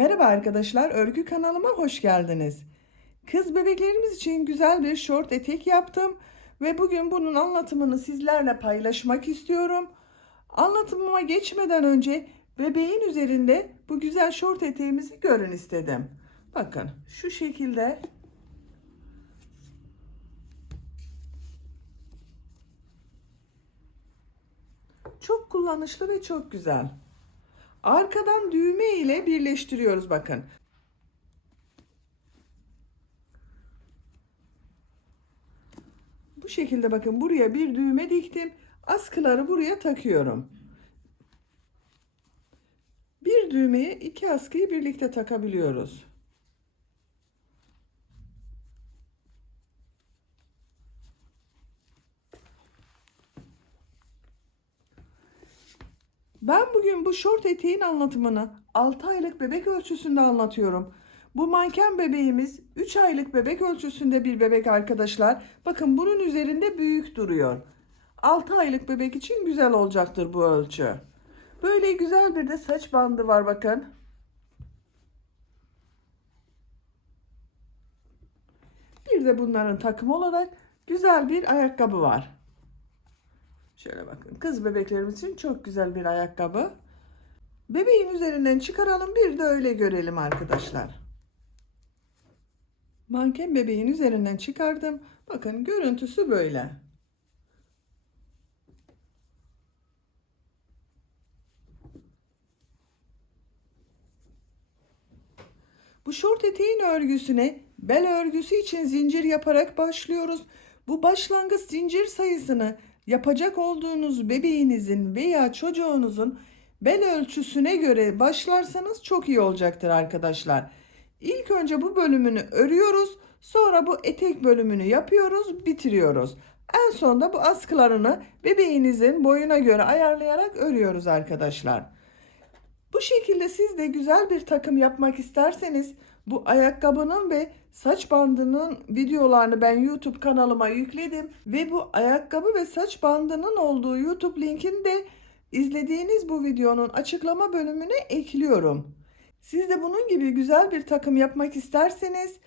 Merhaba arkadaşlar, örgü kanalıma hoş geldiniz. Kız bebeklerimiz için güzel bir şort etek yaptım ve bugün bunun anlatımını sizlerle paylaşmak istiyorum. Anlatımıma geçmeden önce bebeğin üzerinde bu güzel şort eteğimizi görün istedim. Bakın şu şekilde çok kullanışlı ve çok güzel. Arkadan düğme ile birleştiriyoruz bakın. Bu şekilde bakın buraya bir düğme diktim. Askıları buraya takıyorum. Bir düğmeye iki askıyı birlikte takabiliyoruz. Ben bugün bu şort eteğin anlatımını 6 aylık bebek ölçüsünde anlatıyorum. Bu manken bebeğimiz 3 aylık bebek ölçüsünde bir bebek arkadaşlar. Bakın bunun üzerinde büyük duruyor. 6 aylık bebek için güzel olacaktır bu ölçü. Böyle güzel bir de saç bandı var bakın. Bir de bunların takım olarak güzel bir ayakkabı var. Şöyle bakın, kız bebeklerimiz için çok güzel bir ayakkabı. Bebeğin üzerinden çıkaralım, bir de öyle görelim arkadaşlar. Manken bebeğin üzerinden çıkardım. Bakın görüntüsü böyle. Bu şort eteğin örgüsüne bel örgüsü için zincir yaparak başlıyoruz. Bu başlangıç zincir sayısını yapacak olduğunuz bebeğinizin veya çocuğunuzun bel ölçüsüne göre başlarsanız çok iyi olacaktır arkadaşlar. İlk önce bu bölümünü örüyoruz. Sonra bu etek bölümünü yapıyoruz, bitiriyoruz. En sonunda bu askılarını bebeğinizin boyuna göre ayarlayarak örüyoruz arkadaşlar. Bu şekilde siz de güzel bir takım yapmak isterseniz bu ayakkabının ve saç bandının videolarını ben YouTube kanalıma yükledim ve bu ayakkabı ve saç bandının olduğu YouTube linkini de izlediğiniz bu videonun açıklama bölümüne ekliyorum. Siz de bunun gibi güzel bir takım yapmak isterseniz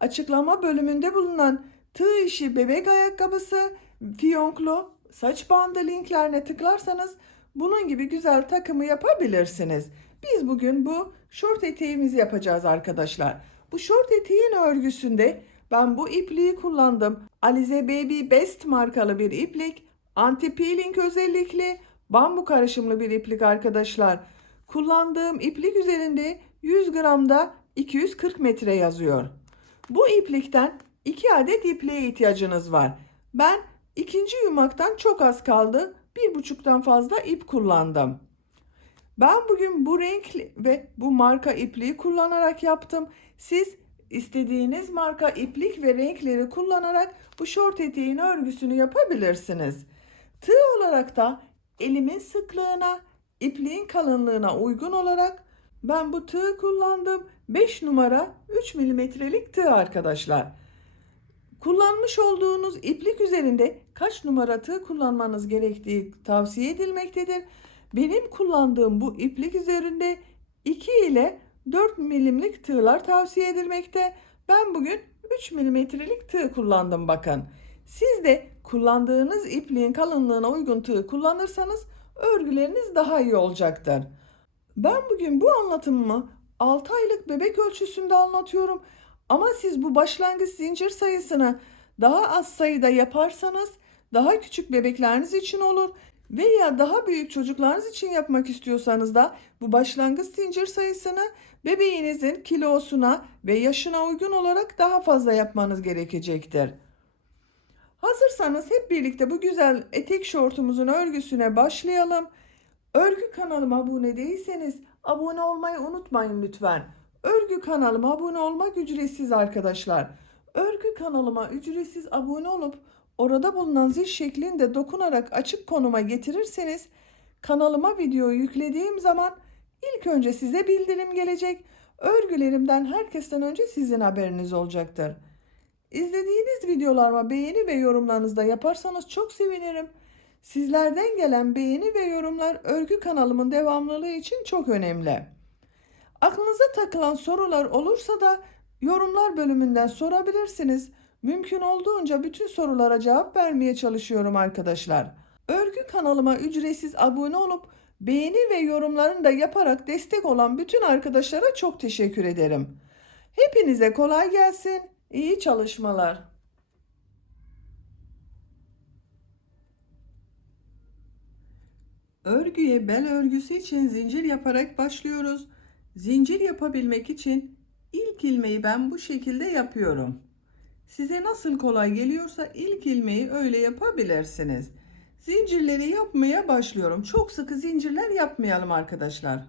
açıklama bölümünde bulunan tığ işi bebek ayakkabısı, fiyonklu saç bandı linklerine tıklarsanız bunun gibi güzel takımı yapabilirsiniz. Biz bugün bu şort eteğimizi yapacağız arkadaşlar. Bu şort eteğin örgüsünde ben bu ipliği kullandım. Alize Baby Best markalı bir iplik. Anti peeling özellikli bambu karışımlı bir iplik arkadaşlar. Kullandığım iplik üzerinde 100 gramda 240 metre yazıyor. Bu iplikten 2 adet ipliğe ihtiyacınız var. Ben ikinci yumaktan çok az kaldı. 1,5'tan fazla ip kullandım. Ben bugün bu renk ve bu marka ipliği kullanarak yaptım. Siz istediğiniz marka iplik ve renkleri kullanarak bu şort eteğin örgüsünü yapabilirsiniz. Tığ olarak da elimin sıklığına, ipliğin kalınlığına uygun olarak ben bu tığ kullandım. 5 numara 3 milimetrelik tığ arkadaşlar. Kullanmış olduğunuz iplik üzerinde kaç numara tığ kullanmanız gerektiği tavsiye edilmektedir. Benim kullandığım bu iplik üzerinde 2 ile 4 milimlik tığlar tavsiye edilmekte. Ben bugün 3 milimetrelik tığ kullandım bakın. Siz de kullandığınız ipliğin kalınlığına uygun tığ kullanırsanız örgüleriniz daha iyi olacaktır. Ben bugün bu anlatımımı 6 aylık bebek ölçüsünde anlatıyorum. Ama siz bu başlangıç zincir sayısını daha az sayıda yaparsanız daha küçük bebekleriniz için olur veya daha büyük çocuklarınız için yapmak istiyorsanız da bu başlangıç zincir sayısını bebeğinizin kilosuna ve yaşına uygun olarak daha fazla yapmanız gerekecektir. Hazırsanız hep birlikte bu güzel etek şortumuzun örgüsüne başlayalım. Örgü kanalıma abone değilseniz abone olmayı unutmayın lütfen. Örgü kanalıma abone olmak ücretsiz arkadaşlar. Örgü kanalıma ücretsiz abone olup orada bulunan zil şeklinde dokunarak açık konuma getirirseniz kanalıma video yüklediğim zaman ilk önce size bildirim gelecek. Örgülerimden herkesten önce sizin haberiniz olacaktır. İzlediğiniz videolarıma beğeni ve yorumlarınızı da yaparsanız çok sevinirim. Sizlerden gelen beğeni ve yorumlar örgü kanalımın devamlılığı için çok önemli. Aklınıza takılan sorular olursa da yorumlar bölümünden sorabilirsiniz. Mümkün olduğunca bütün sorulara cevap vermeye çalışıyorum arkadaşlar. Örgü kanalıma ücretsiz abone olup beğeni ve yorumlarını da yaparak destek olan bütün arkadaşlara çok teşekkür ederim. Hepinize kolay gelsin. İyi çalışmalar. Örgüye bel örgüsü için zincir yaparak başlıyoruz. Zincir yapabilmek için ilk ilmeği ben bu şekilde yapıyorum. Size nasıl kolay geliyorsa ilk ilmeği öyle yapabilirsiniz. Zincirleri yapmaya başlıyorum. Çok sıkı zincirler yapmayalım arkadaşlar.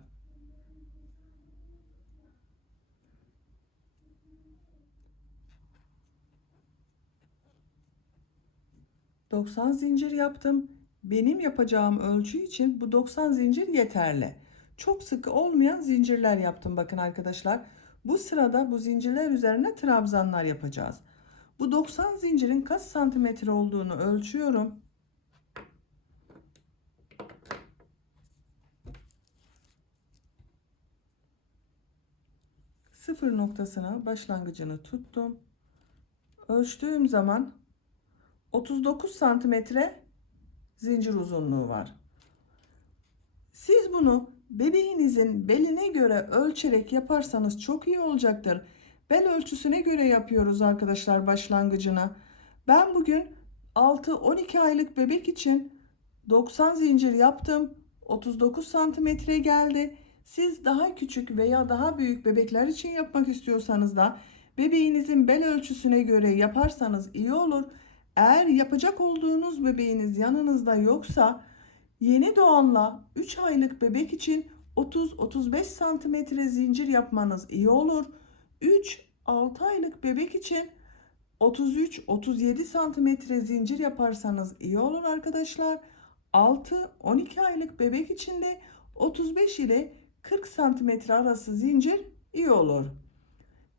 90 zincir yaptım. Benim yapacağım ölçü için bu 90 zincir yeterli. Çok sıkı olmayan zincirler yaptım bakın arkadaşlar. Bu sırada bu zincirler üzerine trabzanlar yapacağız. Bu 90 zincirin kaç santimetre olduğunu ölçüyorum. Sıfır noktasına başlangıcını tuttum. Ölçtüğüm zaman 39 santimetre zincir uzunluğu var. Siz bunu bebeğinizin beline göre ölçerek yaparsanız çok iyi olacaktır. Bel ölçüsüne göre yapıyoruz arkadaşlar başlangıcına. Ben bugün 6-12 aylık bebek için 90 zincir yaptım. 39 santimetre geldi. Siz daha küçük veya daha büyük bebekler için yapmak istiyorsanız da bebeğinizin bel ölçüsüne göre yaparsanız iyi olur. Eğer yapacak olduğunuz bebeğiniz yanınızda yoksa yeni doğanla 3 aylık bebek için 30-35 santimetre zincir yapmanız iyi olur. 3-6 aylık bebek için 33-37 santimetre zincir yaparsanız iyi olur arkadaşlar. 6-12 aylık bebek için de 35 ile 40 santimetre arası zincir iyi olur.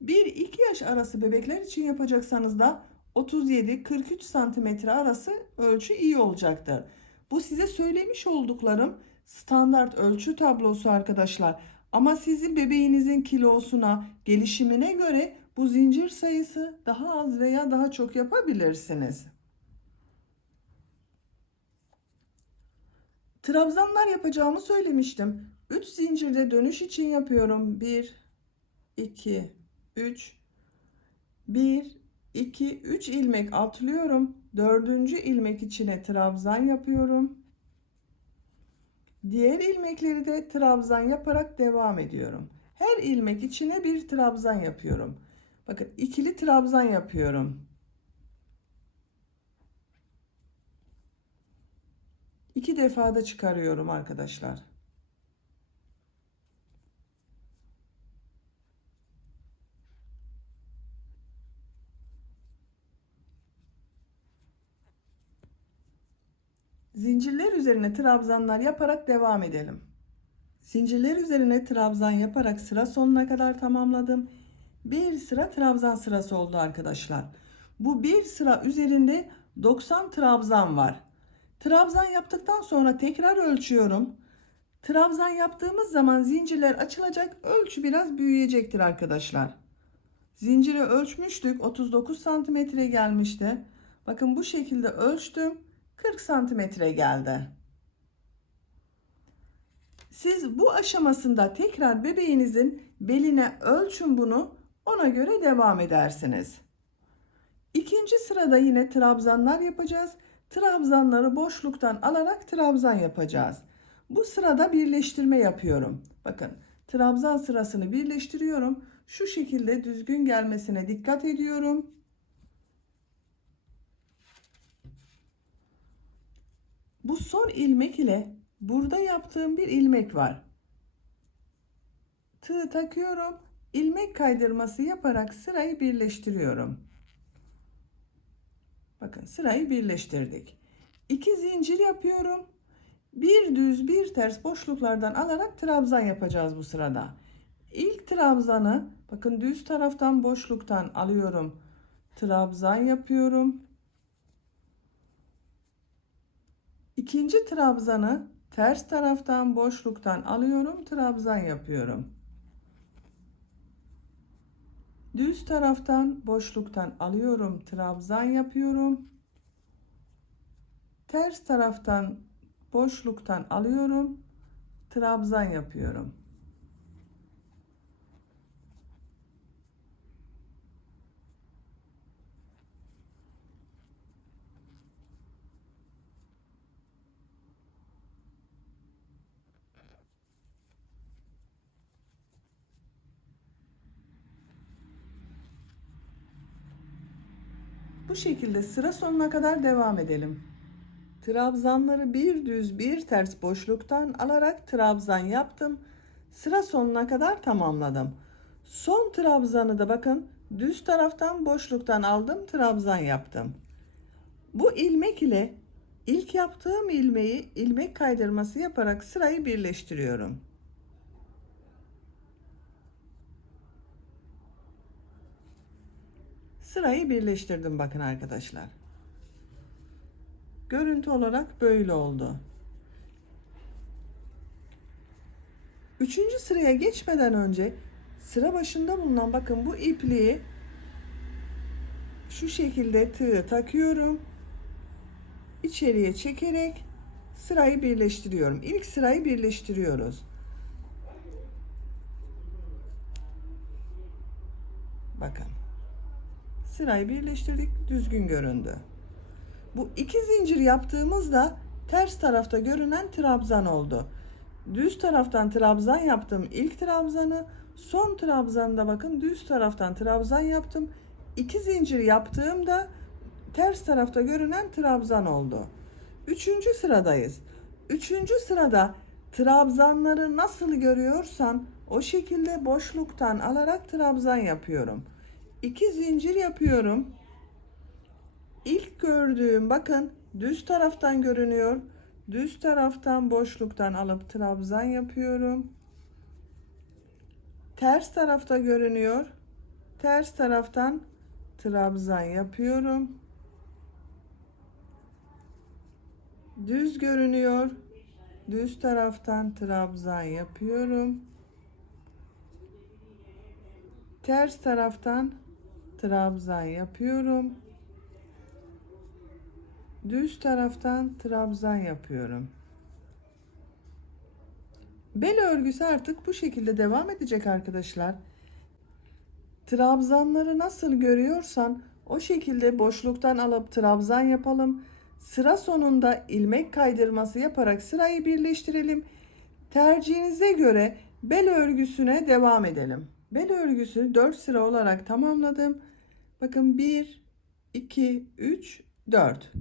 1-2 yaş arası bebekler için yapacaksanız da 37-43 santimetre arası ölçü iyi olacaktır. Bu size söylemiş olduklarım standart ölçü tablosu arkadaşlar. Ama sizin bebeğinizin kilosuna, gelişimine göre bu zincir sayısı daha az veya daha çok yapabilirsiniz. Trabzanlar yapacağımı söylemiştim. 3 zincirde dönüş için yapıyorum. 1, 2, 3. 1, 2, 3 ilmek atlıyorum. Dördüncü ilmek içine trabzan yapıyorum. Diğer ilmekleri de trabzan yaparak devam ediyorum. Her ilmek içine bir trabzan yapıyorum. Bakın ikili trabzan yapıyorum. 2 defa da çıkarıyorum arkadaşlar. Zincirler üzerine trabzanlar yaparak devam edelim. Zincirler üzerine trabzan yaparak sıra sonuna kadar tamamladım. Bir sıra trabzan sırası oldu arkadaşlar. Bu bir sıra üzerinde 90 trabzan var. Trabzan yaptıktan sonra tekrar ölçüyorum. Trabzan yaptığımız zaman zincirler açılacak, ölçü biraz büyüyecektir arkadaşlar. Zinciri ölçmüştük, 39 santimetre gelmişti. Bakın bu şekilde ölçtüm, 40 santimetre geldi. Siz bu aşamasında tekrar bebeğinizin beline ölçün bunu, ona göre devam edersiniz. İkinci sırada yine trabzanlar yapacağız. Trabzanları boşluktan alarak trabzan yapacağız. Bu sırada birleştirme yapıyorum. Bakın trabzan sırasını birleştiriyorum. Şu şekilde düzgün gelmesine dikkat ediyorum. Bu son ilmek ile burada yaptığım bir ilmek var. Tığ takıyorum. İlmek kaydırması yaparak sırayı birleştiriyorum. Bakın sırayı birleştirdik. 2 zincir yapıyorum. Bir düz bir ters boşluklardan alarak trabzan yapacağız bu sırada. İlk trabzanı bakın düz taraftan boşluktan alıyorum. Trabzan yapıyorum. İkinci trabzanı ters taraftan boşluktan alıyorum. Trabzan yapıyorum. Düz taraftan boşluktan alıyorum, trabzan yapıyorum. Ters taraftan boşluktan alıyorum, trabzan yapıyorum. Bu şekilde sıra sonuna kadar devam edelim. Trabzanları bir düz bir ters boşluktan alarak trabzan yaptım. Sıra sonuna kadar tamamladım. Son trabzanı da bakın düz taraftan boşluktan aldım, trabzan yaptım. Bu ilmek ile ilk yaptığım ilmeği ilmek kaydırması yaparak sırayı birleştiriyorum. Sırayı birleştirdim bakın arkadaşlar. Görüntü olarak böyle oldu. Üçüncü sıraya geçmeden önce sıra başında bulunan bakın bu ipliği şu şekilde tığı takıyorum. İçeriye çekerek sırayı birleştiriyorum. İlk sırayı birleştiriyoruz. Bakın. Sırayı birleştirdik. Düzgün göründü. Bu iki zincir yaptığımızda ters tarafta görünen trabzan oldu. Düz taraftan trabzan yaptım. İlk trabzanı, son trabzanında bakın düz taraftan trabzan yaptım. İki zincir yaptığımda ters tarafta görünen trabzan oldu. Üçüncü sıradayız. Üçüncü sırada trabzanları nasıl görüyorsan o şekilde boşluktan alarak trabzan yapıyorum. İki zincir yapıyorum. İlk gördüğüm bakın düz taraftan görünüyor. Düz taraftan boşluktan alıp trabzan yapıyorum. Ters tarafta görünüyor. Ters taraftan trabzan yapıyorum. Düz görünüyor. Düz taraftan trabzan yapıyorum. Ters taraftan trabzan yapıyorum. Düz taraftan trabzan yapıyorum. Bel örgüsü artık bu şekilde devam edecek arkadaşlar. Trabzanları nasıl görüyorsan o şekilde boşluktan alıp trabzan yapalım. Sıra sonunda ilmek kaydırması yaparak sırayı birleştirelim. Tercihinize göre bel örgüsüne devam edelim. Bel örgüsü 4 sıra olarak tamamladım. Bakın 1, 2, 3, 4.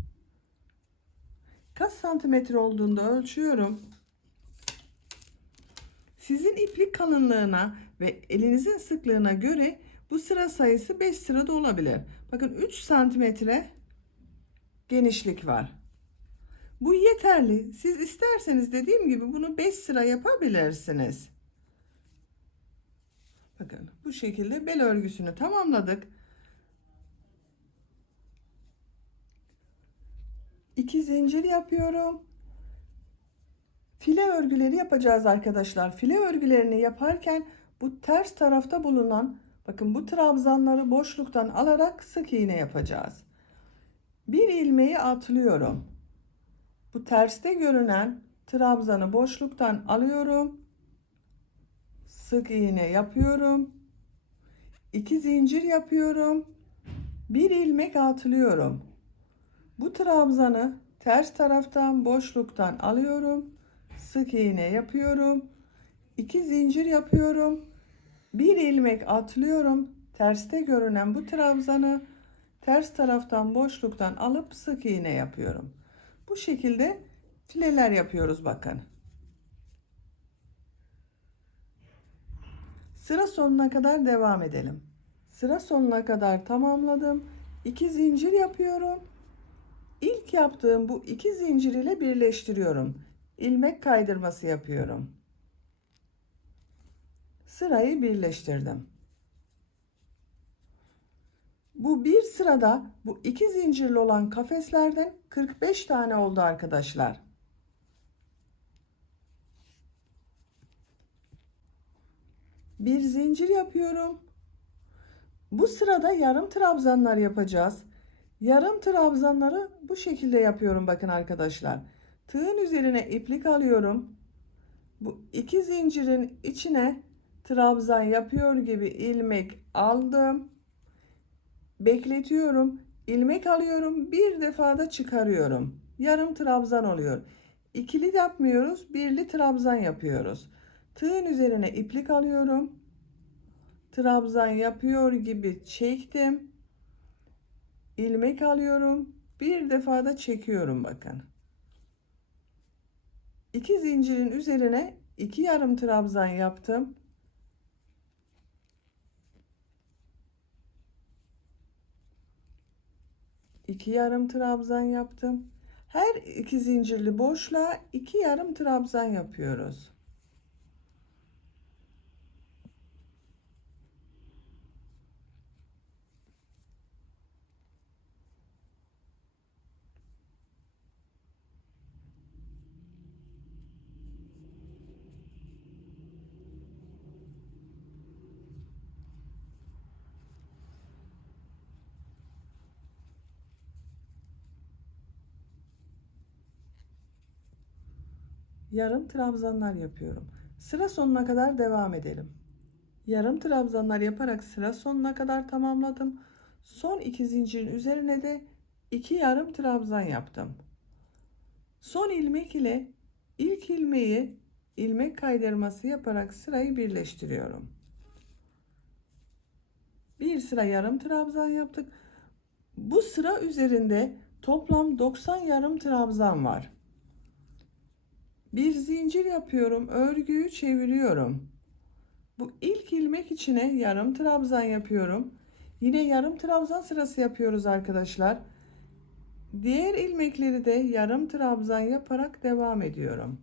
Kaç santimetre olduğunda ölçüyorum. Sizin iplik kalınlığına ve elinizin sıklığına göre bu sıra sayısı 5 sırada olabilir. Bakın 3 santimetre genişlik var. Bu yeterli. Siz isterseniz dediğim gibi bunu 5 sıra yapabilirsiniz. Bakın bu şekilde bel örgüsünü tamamladık. 2 zincir yapıyorum. File örgüleri yapacağız arkadaşlar. File örgülerini yaparken bu ters tarafta bulunan bakın bu trabzanları boşluktan alarak sık iğne yapacağız. Bir ilmeği atlıyorum. Bu terste görünen trabzanı boşluktan alıyorum. Sık iğne yapıyorum. 2 zincir yapıyorum. Bir ilmek atlıyorum. Bu trabzanı ters taraftan boşluktan alıyorum. Sık iğne yapıyorum. 2 zincir yapıyorum. Bir ilmek atlıyorum. Terste görünen bu trabzanı ters taraftan boşluktan alıp sık iğne yapıyorum. Bu şekilde fileler yapıyoruz bakın. Sıra sonuna kadar devam edelim. Sıra sonuna kadar tamamladım. 2 zincir yapıyorum. İlk yaptığım bu 2 zincir ile birleştiriyorum. İlmek kaydırması yapıyorum. Sırayı birleştirdim. Bu bir sırada bu 2 zincirli olan kafeslerden 45 tane oldu arkadaşlar. Bir zincir yapıyorum. Bu sırada yarım trabzanlar yapacağız. Yarım trabzanları bu şekilde yapıyorum bakın arkadaşlar. Tığın üzerine iplik alıyorum. Bu iki zincirin içine trabzan yapıyor gibi ilmek aldım. Bekletiyorum. İlmek alıyorum. Bir defada çıkarıyorum. Yarım trabzan oluyor. İkili yapmıyoruz. Birli trabzan yapıyoruz. Tığın üzerine iplik alıyorum. Trabzan yapıyor gibi çektim. İlmek alıyorum. Bir defada çekiyorum bakın. İki zincirin üzerine iki yarım trabzan yaptım. İki yarım trabzan yaptım. Her iki zincirli boşluğa iki yarım trabzan yapıyoruz. Yarım trabzanlar yapıyorum. Sıra sonuna kadar devam edelim. Yarım trabzanlar yaparak sıra sonuna kadar tamamladım. Son iki zincirin üzerine de iki yarım trabzan yaptım. Son ilmek ile ilk ilmeği ilmek kaydırması yaparak sırayı birleştiriyorum. Bir sıra yarım trabzan yaptık. Bu sıra üzerinde toplam 90 yarım trabzan var. Bir zincir yapıyorum, örgüyü çeviriyorum. Bu ilk ilmek içine yarım trabzan yapıyorum. Yine yarım trabzan sırası yapıyoruz arkadaşlar. Diğer ilmekleri de yarım trabzan yaparak devam ediyorum.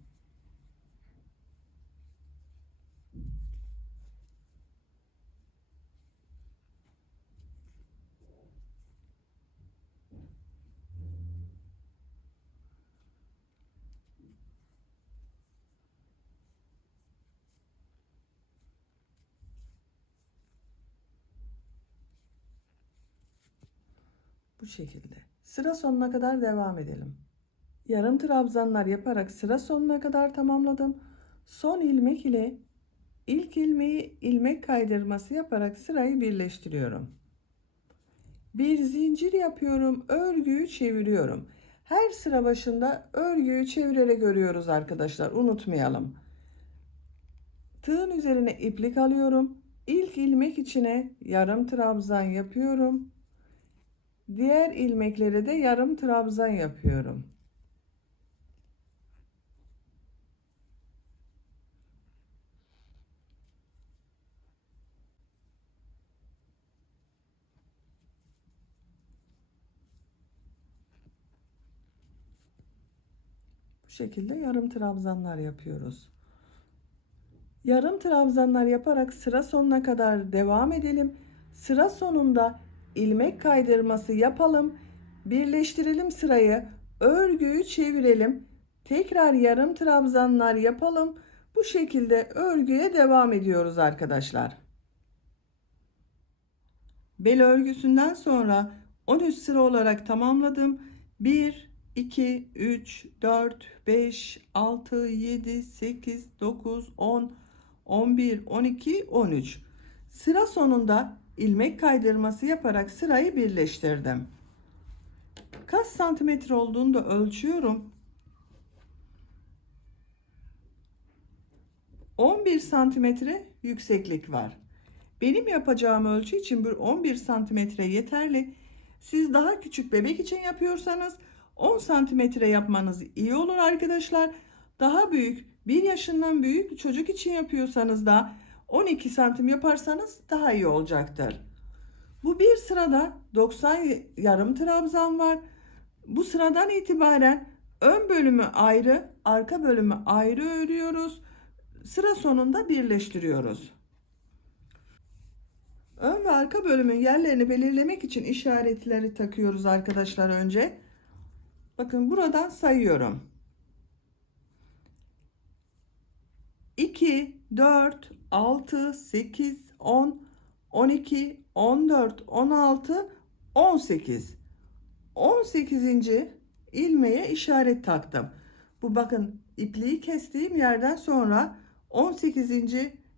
Bu şekilde. Sıra sonuna kadar devam edelim. Yarım trabzanlar yaparak sıra sonuna kadar tamamladım. Son ilmek ile ilk ilmeği ilmek kaydırması yaparak sırayı birleştiriyorum. Bir zincir yapıyorum, örgüyü çeviriyorum. Her sıra başında örgüyü çevirerek örüyoruz arkadaşlar, unutmayalım. Tığın üzerine iplik alıyorum. İlk ilmek içine yarım trabzan yapıyorum. Diğer ilmeklere de yarım trabzan yapıyorum. Bu şekilde yarım trabzanlar yapıyoruz. Yarım trabzanlar yaparak sıra sonuna kadar devam edelim. Sıra sonunda ilmek kaydırması yapalım. Birleştirelim sırayı. Örgüyü çevirelim. Tekrar yarım trabzanlar yapalım. Bu şekilde örgüye devam ediyoruz arkadaşlar. Bel örgüsünden sonra 13 sıra olarak tamamladım. 1, 2, 3, 4, 5, 6, 7, 8, 9, 10, 11, 12, 13. Sıra sonunda ilmek kaydırması yaparak sırayı birleştirdim. Kaç santimetre olduğunu da ölçüyorum. 11 santimetre yükseklik var. Benim yapacağım ölçü için bir 11 santimetre yeterli. Siz daha küçük bebek için yapıyorsanız 10 santimetre yapmanız iyi olur arkadaşlar. Daha büyük, 1 yaşından büyük çocuk için yapıyorsanız da 12 santim yaparsanız daha iyi olacaktır. Bu bir sırada 90 yarım trabzan var. Bu sıradan itibaren ön bölümü ayrı, arka bölümü ayrı örüyoruz. Sıra sonunda birleştiriyoruz. Ön ve arka bölümün yerlerini belirlemek için işaretleri takıyoruz arkadaşlar önce. Bakın buradan sayıyorum. 2, 4, 6, 8, 10, 12, 14, 16, 18. 18. ilmeğe işaret taktım. Bu bakın ipliği kestiğim yerden sonra 18.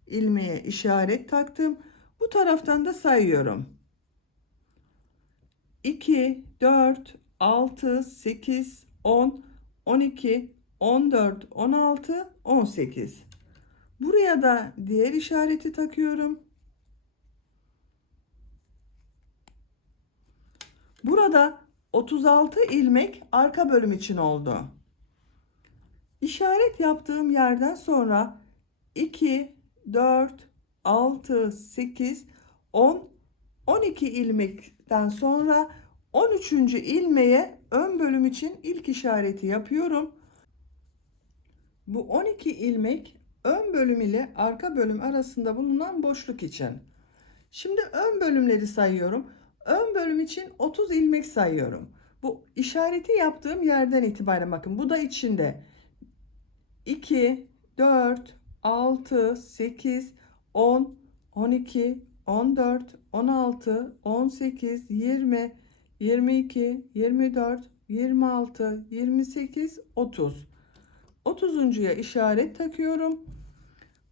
ilmeğe işaret taktım. Bu taraftan da sayıyorum. 2, 4, 6, 8, 10, 12, 14, 16, 18. Buraya da diğer işareti takıyorum. Burada 36 ilmek arka bölüm için oldu. İşaret yaptığım yerden sonra 2, 4, 6, 8, 10, 12 ilmekten sonra 13. ilmeğe ön bölüm için ilk işareti yapıyorum. Bu 12 ilmek ön bölüm ile arka bölüm arasında bulunan boşluk için. Şimdi ön bölümleri sayıyorum. Ön bölüm için 30 ilmek sayıyorum. Bu işareti yaptığım yerden itibaren bakın bu da içinde. 2, 4, 6, 8, 10, 12, 14, 16, 18, 20, 22, 24, 26, 28, 30. 30'uncuya işaret takıyorum.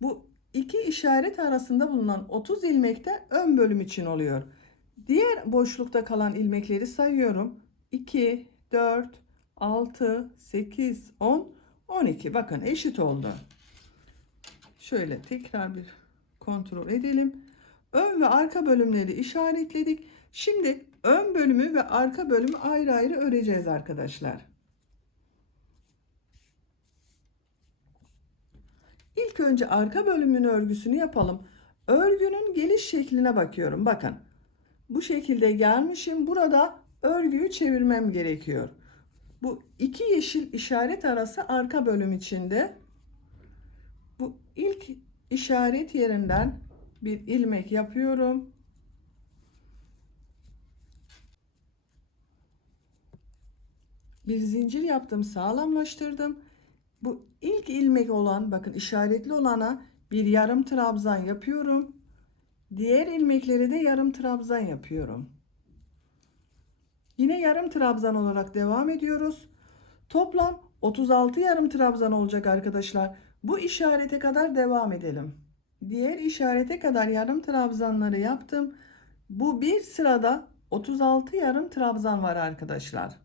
Bu iki işaret arasında bulunan 30 ilmek de ön bölüm için oluyor. Diğer boşlukta kalan ilmekleri sayıyorum. 2, 4, 6, 8, 10, 12. Bakın eşit oldu. Şöyle tekrar bir kontrol edelim. Ön ve arka bölümleri işaretledik. Şimdi ön bölümü ve arka bölümü ayrı ayrı öreceğiz arkadaşlar. İlk önce arka bölümün örgüsünü yapalım. Örgünün geliş şekline bakıyorum. Bakın. Bu şekilde gelmişim. Burada örgüyü çevirmem gerekiyor. Bu iki yeşil işaret arası arka bölüm içinde. Bu ilk işaret yerinden bir ilmek yapıyorum. Bir zincir yaptım, sağlamlaştırdım. Bu ilk ilmek olan, bakın işaretli olana bir yarım trabzan yapıyorum. Diğer ilmekleri de yarım trabzan yapıyorum. Yine yarım trabzan olarak devam ediyoruz. Toplam 36 yarım trabzan olacak arkadaşlar. Bu işarete kadar devam edelim. Diğer işarete kadar yarım trabzanları yaptım. Bu bir sırada 36 yarım trabzan var arkadaşlar.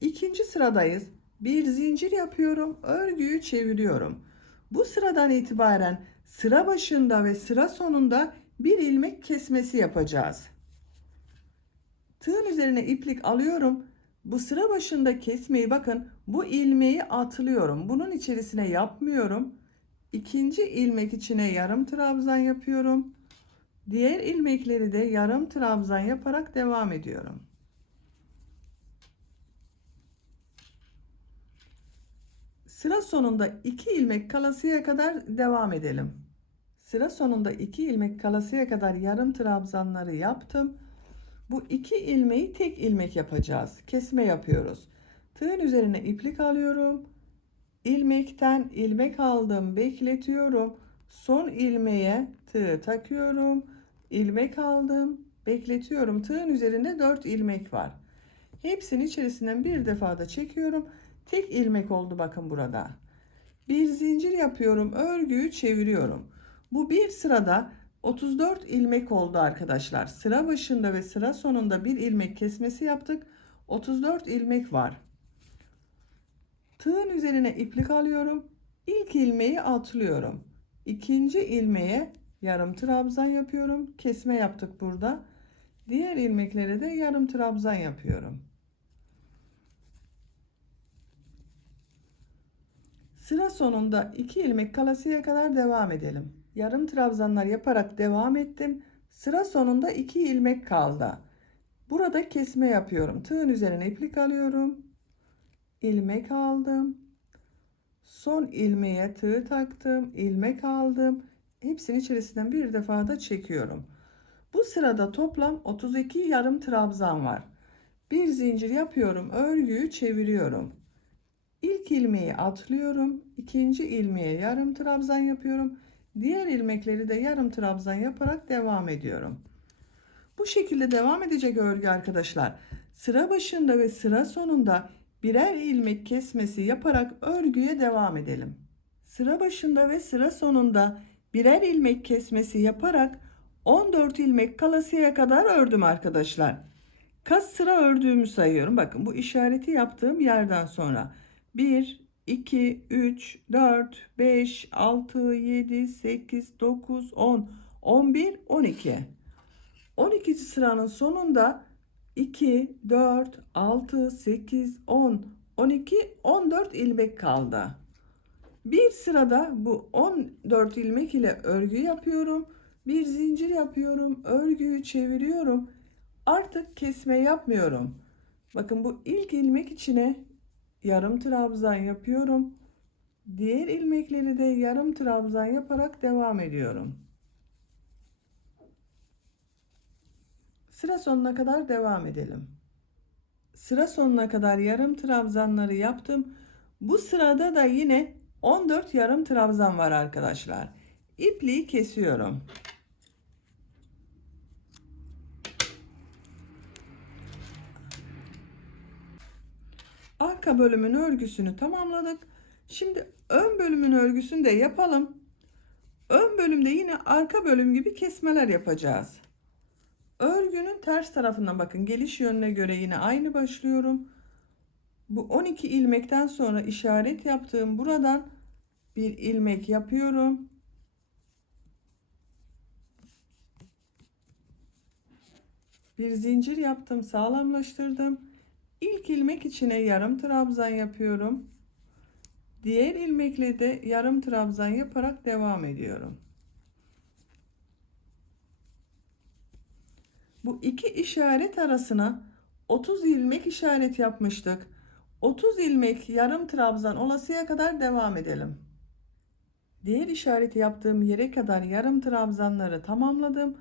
İkinci sıradayız. Bir zincir yapıyorum. Örgüyü çeviriyorum. Bu sıradan itibaren sıra başında ve sıra sonunda bir ilmek kesmesi yapacağız. Tığın üzerine iplik alıyorum. Bu sıra başında kesmeyi bakın bu ilmeği atlıyorum. Bunun içerisine yapmıyorum. İkinci ilmek içine yarım trabzan yapıyorum. Diğer ilmekleri de yarım trabzan yaparak devam ediyorum. Sıra sonunda 2 ilmek kalasıya kadar devam edelim. Sıra sonunda 2 ilmek kalasıya kadar yarım trabzanları yaptım. Bu 2 ilmeği tek ilmek yapacağız. Kesme yapıyoruz. Tığın üzerine iplik alıyorum. İlmekten ilmek aldım, bekletiyorum. Son ilmeğe tığ takıyorum. İlmek aldım, bekletiyorum. Tığın üzerinde 4 ilmek var. Hepsini içerisinden bir defada çekiyorum. Tek ilmek oldu bakın burada. Bir zincir yapıyorum, örgüyü çeviriyorum. Bu bir sırada 34 ilmek oldu arkadaşlar. Sıra başında ve sıra sonunda bir ilmek kesmesi yaptık. 34 ilmek var. Tığın üzerine iplik alıyorum. İlk ilmeği atlıyorum. İkinci ilmeğe yarım trabzan yapıyorum. Kesme yaptık burada. Diğer ilmeklere de yarım trabzan yapıyorum. Sıra sonunda 2 ilmek kalasıya kadar devam edelim. Yarım trabzanlar yaparak devam ettim. Sıra sonunda 2 ilmek kaldı. Burada kesme yapıyorum. Tığın üzerine iplik alıyorum. İlmek aldım. Son ilmeğe tığ taktım. İlmek aldım. Hepsini içerisinden bir defa da çekiyorum. Bu sırada toplam 32 yarım trabzan var. Bir zincir yapıyorum. Örgüyü çeviriyorum. İlk ilmeği atlıyorum. İkinci ilmeğe yarım trabzan yapıyorum. Diğer ilmekleri de yarım trabzan yaparak devam ediyorum. Bu şekilde devam edecek örgü arkadaşlar. Sıra başında ve sıra sonunda birer ilmek kesmesi yaparak örgüye devam edelim. Sıra başında ve sıra sonunda birer ilmek kesmesi yaparak 14 ilmek kalasıya kadar ördüm arkadaşlar. Kaç sıra ördüğümü sayıyorum. Bakın bu işareti yaptığım yerden sonra 1, 2, 3, 4, 5, 6, 7, 8, 9, 10, 11, 12. 12. sıranın sonunda 2, 4, 6, 8, 10, 12, 14 ilmek kaldı. Bir sırada bu 14 ilmek ile örgü yapıyorum. Bir zincir yapıyorum. Örgüyü çeviriyorum. Artık kesme yapmıyorum. Bakın bu ilk ilmek içine yarım trabzan yapıyorum. Diğer ilmekleri de yarım trabzan yaparak devam ediyorum. Sıra sonuna kadar devam edelim. Sıra sonuna kadar yarım trabzanları yaptım. Bu sırada da yine 14 yarım trabzan var arkadaşlar. İpliği kesiyorum. Arka bölümün örgüsünü tamamladık. Şimdi ön bölümün örgüsünü de yapalım. Ön bölümde yine arka bölüm gibi kesmeler yapacağız. Örgünün ters tarafından bakın, geliş yönüne göre yine aynı başlıyorum. Bu 12 ilmekten sonra işaret yaptığım buradan bir ilmek yapıyorum. Bir zincir yaptım, sağlamlaştırdım. İlk ilmek içine yarım trabzan yapıyorum. Diğer ilmekle de yarım trabzan yaparak devam ediyorum. Bu iki işaret arasına 30 ilmek işaret yapmıştık. 30 ilmek yarım trabzan olasıya kadar devam edelim. Diğer işareti yaptığım yere kadar yarım trabzanları tamamladım.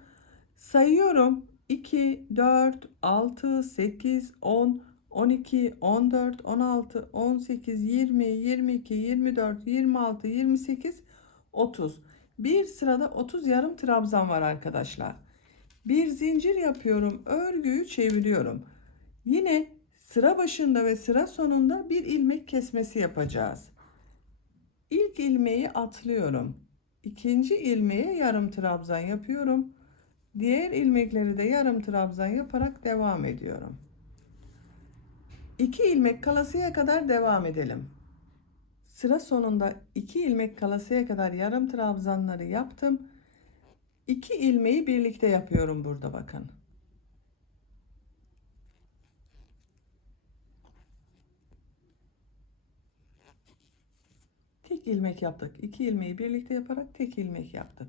Sayıyorum. 2, 4, 6, 8, 10, 12, 14, 16, 18, 20, 22, 24, 26, 28, 30. Bir sırada 30 yarım trabzan var arkadaşlar. Bir zincir yapıyorum. Örgüyü çeviriyorum. Yine sıra başında ve sıra sonunda bir ilmek kesmesi yapacağız. İlk ilmeği atlıyorum. İkinci ilmeğe yarım trabzan yapıyorum. Diğer ilmekleri de yarım trabzan yaparak devam ediyorum. 2 ilmek kalasıya kadar devam edelim. Sıra sonunda 2 ilmek kalasıya kadar yarım trabzanları yaptım. 2 ilmeği birlikte yapıyorum burada bakın. Tek ilmek yaptık. 2 ilmeği birlikte yaparak tek ilmek yaptık.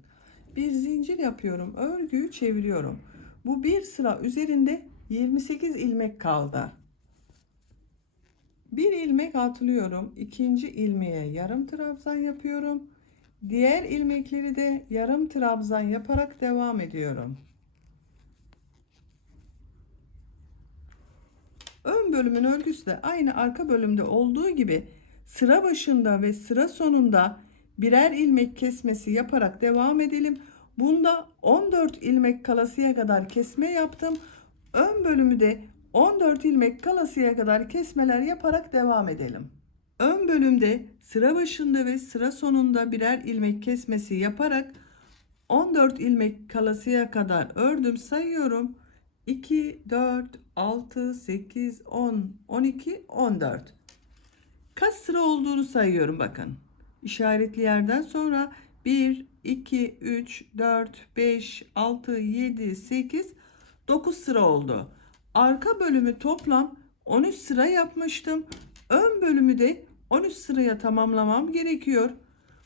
Bir zincir yapıyorum. Örgüyü çeviriyorum. Bu bir sıra üzerinde 28 ilmek kaldı. Bir ilmek atlıyorum. İkinci ilmeğe yarım trabzan yapıyorum. Diğer ilmekleri de yarım trabzan yaparak devam ediyorum. Ön bölümün örgüsü de aynı arka bölümde olduğu gibi sıra başında ve sıra sonunda birer ilmek kesmesi yaparak devam edelim. Bunda 14 ilmek kalasıya kadar kesme yaptım. Ön bölümü de 14 ilmek kalasıya kadar kesmeler yaparak devam edelim. Ön bölümde sıra başında ve sıra sonunda birer ilmek kesmesi yaparak 14 ilmek kalasıya kadar ördüm, sayıyorum. 2, 4, 6, 8, 10, 12, 14. Kaç sıra olduğunu sayıyorum bakın. İşaretli yerden sonra 1, 2, 3, 4, 5, 6, 7, 8, 9 sıra oldu. Arka bölümü toplam 13 sıra yapmıştım. Ön bölümü de 13 sıraya tamamlamam gerekiyor.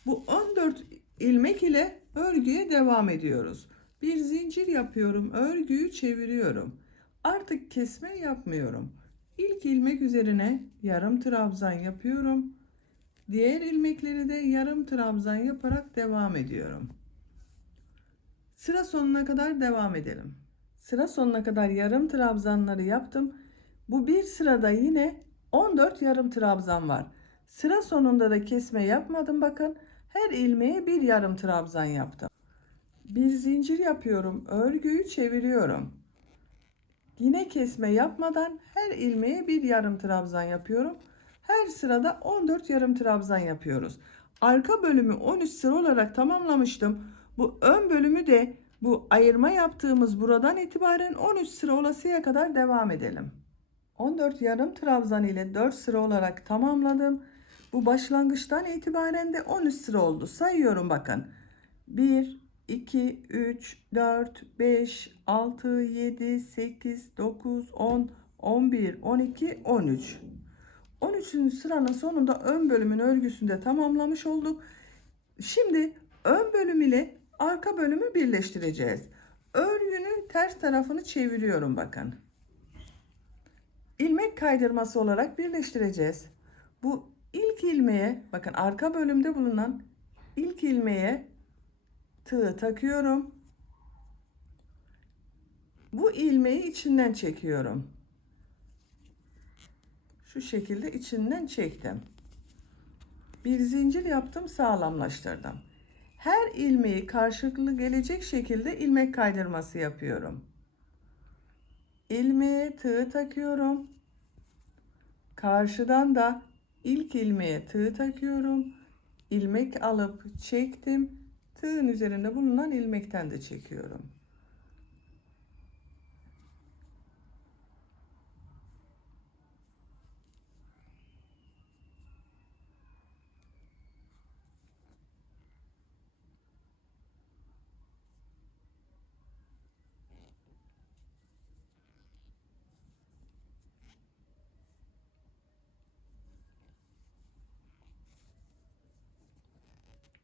Bu 14 ilmek ile örgüye devam ediyoruz. Bir zincir yapıyorum, örgüyü çeviriyorum. Artık kesme yapmıyorum. İlk ilmek üzerine yarım trabzan yapıyorum. Diğer ilmekleri de yarım trabzan yaparak devam ediyorum. Sıra sonuna kadar devam edelim. Sıra sonuna kadar yarım trabzanları yaptım. Bu bir sırada yine 14 yarım trabzan var. Sıra sonunda da kesme yapmadım bakın. Her ilmeğe bir yarım trabzan yaptım. Bir zincir yapıyorum, örgüyü çeviriyorum. Yine kesme yapmadan her ilmeğe bir yarım trabzan yapıyorum. Her sırada 14 yarım trabzan yapıyoruz. Arka bölümü 13 sıra olarak tamamlamıştım. Bu ön bölümü de bu ayırma yaptığımız buradan itibaren 13 sıra olasıya kadar devam edelim. 14 yarım trabzan ile 4 sıra olarak tamamladım. Bu başlangıçtan itibaren de 13 sıra oldu. Sayıyorum bakın. 1, 2, 3, 4, 5, 6, 7, 8, 9, 10, 11, 12, 13. 13. sıranın sonunda ön bölümün örgüsünü de tamamlamış olduk. Şimdi ön bölüm ile arka bölümü birleştireceğiz. Örgünün ters tarafını çeviriyorum bakın. İlmek kaydırması olarak birleştireceğiz. Bu ilk ilmeğe bakın, arka bölümde bulunan ilk ilmeğe tığ takıyorum. Bu ilmeği içinden çekiyorum. Şu şekilde içinden çektim. Bir zincir yaptım, sağlamlaştırdım. Her ilmeği karşılıklı gelecek şekilde ilmek kaydırması yapıyorum. İlmeğe tığ takıyorum. Karşıdan da ilk ilmeğe tığ takıyorum. İlmek alıp çektim. Tığın üzerinde bulunan ilmekten de çekiyorum.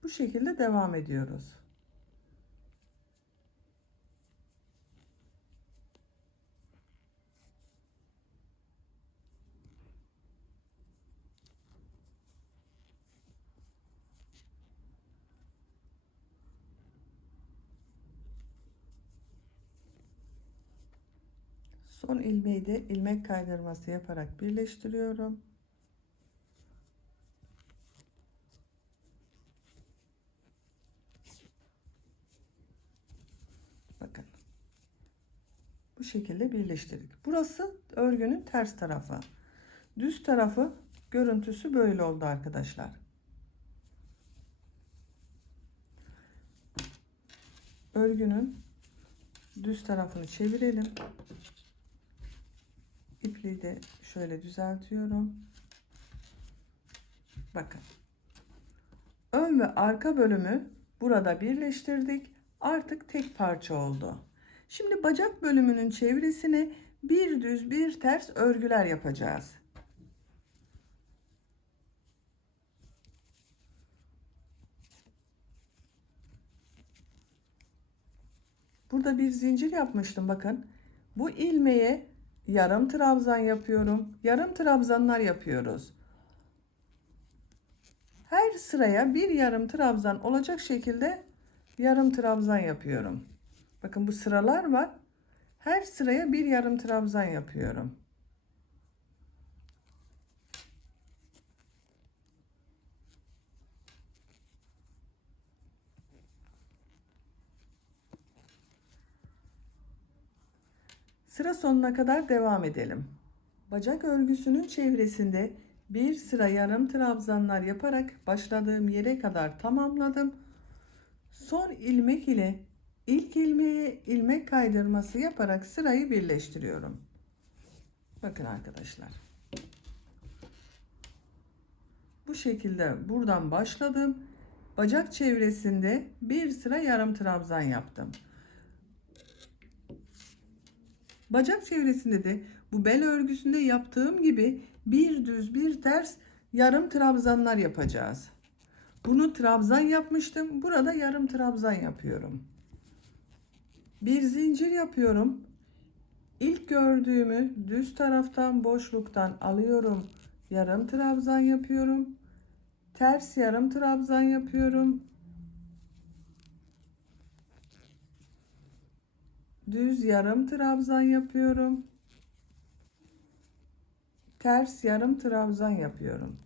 Bu şekilde devam ediyoruz. Son ilmeği de ilmek kaydırması yaparak birleştiriyorum. Bakın. Bu şekilde birleştirdik. Burası örgünün ters tarafı. Düz tarafı görüntüsü böyle oldu arkadaşlar. Örgünün düz tarafını çevirelim. İpliği de şöyle düzeltiyorum. Bakın. Ön ve arka bölümü burada birleştirdik. Artık tek parça oldu. Şimdi bacak bölümünün çevresine bir düz bir ters örgüler yapacağız. Burada bir zincir yapmıştım bakın. Bu ilmeğe yarım trabzan yapıyorum. Yarım trabzanlar yapıyoruz. Her sıraya bir yarım trabzan olacak şekilde yarım trabzan yapıyorum. Bakın bu sıralar var. Her sıraya bir yarım trabzan yapıyorum. Sıra sonuna kadar devam edelim. Bacak örgüsünün çevresinde bir sıra yarım trabzanlar yaparak başladığım yere kadar tamamladım. Son ilmek ile ilk ilmeğe ilmek kaydırması yaparak sırayı birleştiriyorum. Bakın arkadaşlar. Bu şekilde buradan başladım. Bacak çevresinde bir sıra yarım trabzan yaptım. Bacak çevresinde de bu bel örgüsünde yaptığım gibi bir düz bir ters yarım trabzanlar yapacağız. Bunu trabzan yapmıştım. Burada yarım trabzan yapıyorum. Bir zincir yapıyorum. İlk gördüğümü düz taraftan boşluktan alıyorum. Yarım trabzan yapıyorum. Ters yarım trabzan yapıyorum. Düz yarım trabzan yapıyorum. Ters yarım trabzan yapıyorum.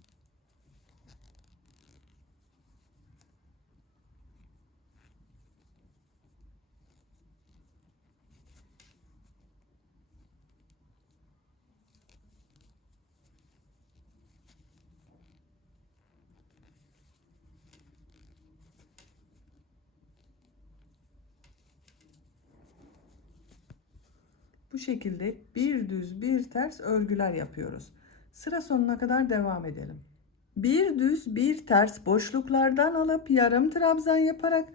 Bu şekilde bir düz bir ters örgüler yapıyoruz. Sıra sonuna kadar devam edelim. Bir düz bir ters boşluklardan alıp yarım trabzan yaparak